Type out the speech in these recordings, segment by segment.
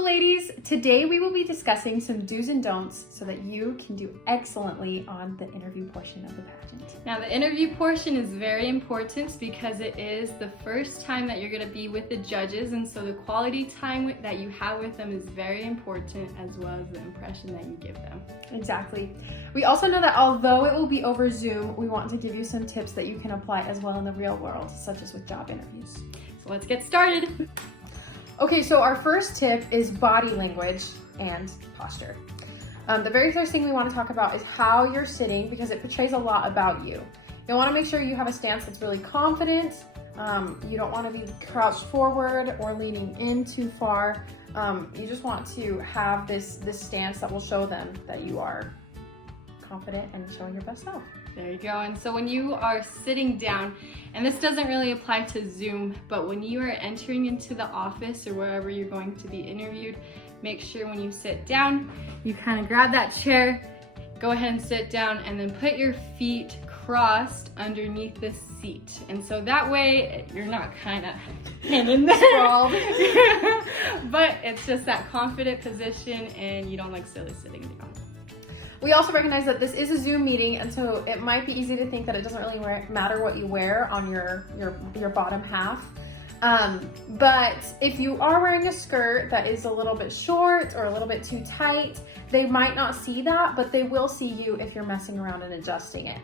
Hello ladies, today we will be discussing some do's and don'ts so that you can do excellently on the interview portion of the pageant. Now the interview portion is very important because it is the first time that you're going to be with the judges, and so the quality time that you have with them is very important, as well as the impression that you give them. Exactly. We also know that although it will be over Zoom, we want to give you some tips that you can apply as well in the real world, such as with job interviews. So let's get started. Okay, so our first tip is body language and posture. The very first thing we want to talk about is how you're sitting, because it portrays a lot about you. You'll want to make sure you have a stance that's really confident. You don't want to be crouched forward or leaning in too far. You just want to have this stance that will show them that you are confident and showing your best self. There you go. And so when you are sitting down, and this doesn't really apply to Zoom, but when you are entering into the office or wherever you're going to be interviewed, make sure when you sit down, you kind of grab that chair, go ahead and sit down, and then put your feet crossed underneath the seat. And so that way you're not kind of hanging there, but it's just that confident position and you don't look silly sitting down. We also recognize that this is a Zoom meeting, and so it might be easy to think that it doesn't really matter what you wear on your bottom half. But if you are wearing a skirt that is a little bit short or a little bit too tight, they might not see that, but they will see you if you're messing around and adjusting it.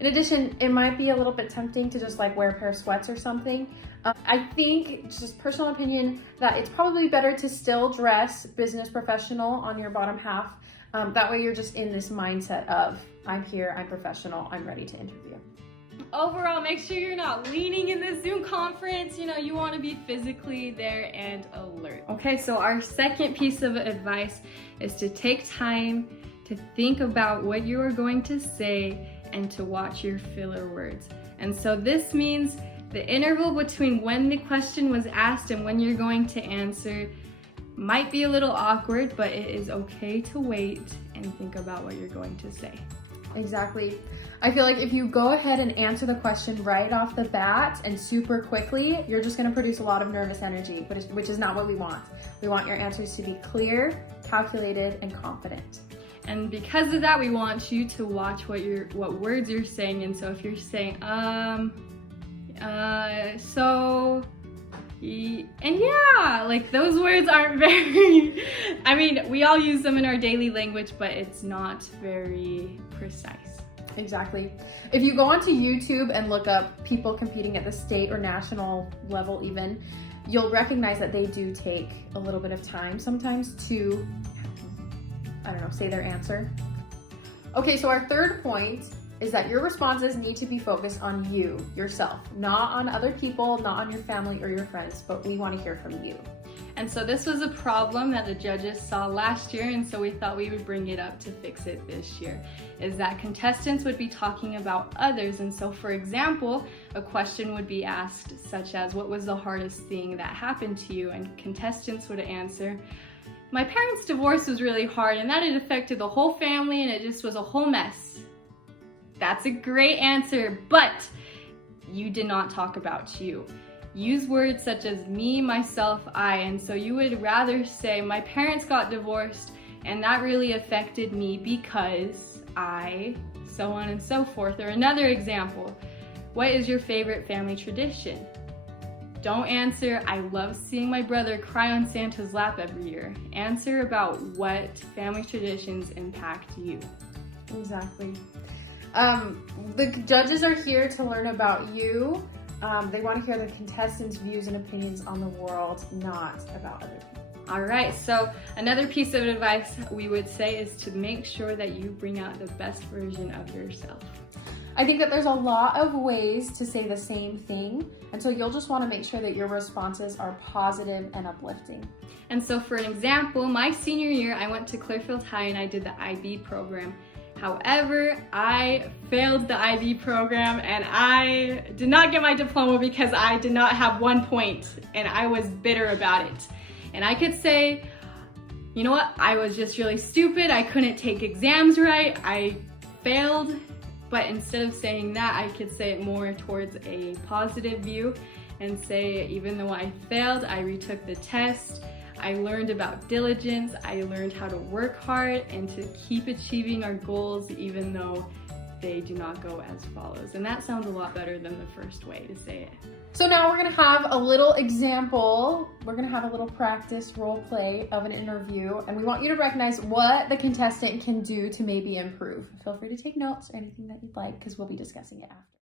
In addition, it might be a little bit tempting to just like wear a pair of sweats or something. I think, just personal opinion, that it's probably better to still dress business professional on your bottom half. That way you're just in this mindset of, I'm here, I'm professional, I'm ready to interview. Overall, make sure you're not leaning in the Zoom conference. You want to be physically there and alert. Okay, so our second piece of advice is to take time to think about what you are going to say and to watch your filler words. And so this means the interval between when the question was asked and when you're going to answer might be a little awkward, but it is okay to wait and think about what you're going to say. Exactly. I feel like if you go ahead and answer the question right off the bat and super quickly, you're just going to produce a lot of nervous energy, which is not what we want. We want your answers to be clear, calculated, and confident. And because of that, we want you to watch what words you're saying. And so if you're saying, so, and yeah, like those words aren't very, I mean, we all use them in our daily language, but it's not very precise. Exactly. If you go onto YouTube and look up people competing at the state or national level even, you'll recognize that they do take a little bit of time sometimes to, say their answer. Okay, so our third point is that your responses need to be focused on you, yourself, not on other people, not on your family or your friends, but we want to hear from you. And so this was a problem that the judges saw last year, and so we thought we would bring it up to fix it this year, is that contestants would be talking about others. And so for example, a question would be asked such as, what was the hardest thing that happened to you? And contestants would answer, my parents' divorce was really hard and that it affected the whole family and it just was a whole mess. That's a great answer, but you did not talk about you. Use words such as me, myself, I, and so you would rather say, my parents got divorced and that really affected me because I, so on and so forth. Or another example, what is your favorite family tradition? Don't answer, I love seeing my brother cry on Santa's lap every year. Answer about what family traditions impact you. Exactly. The judges are here to learn about you. They want to hear the contestants' views and opinions on the world, not about other people. All right, so another piece of advice we would say is to make sure that you bring out the best version of yourself. I think that there's a lot of ways to say the same thing, and so you'll just want to make sure that your responses are positive and uplifting. And so for an example, my senior year, I went to Clearfield High and I did the IB program. However, I failed the IB program and I did not get my diploma because I did not have 1 point and I was bitter about it. And I could say, you know what, I was just really stupid, I couldn't take exams right, I failed. But instead of saying that, I could say it more towards a positive view and say, even though I failed, I retook the test, I learned about diligence, I learned how to work hard and to keep achieving our goals even though they do not go as follows. And that sounds a lot better than the first way to say it. So now we're gonna have a little example. We're gonna have a little practice role play of an interview, and we want you to recognize what the contestant can do to maybe improve. Feel free to take notes or anything that you'd like, because we'll be discussing it after.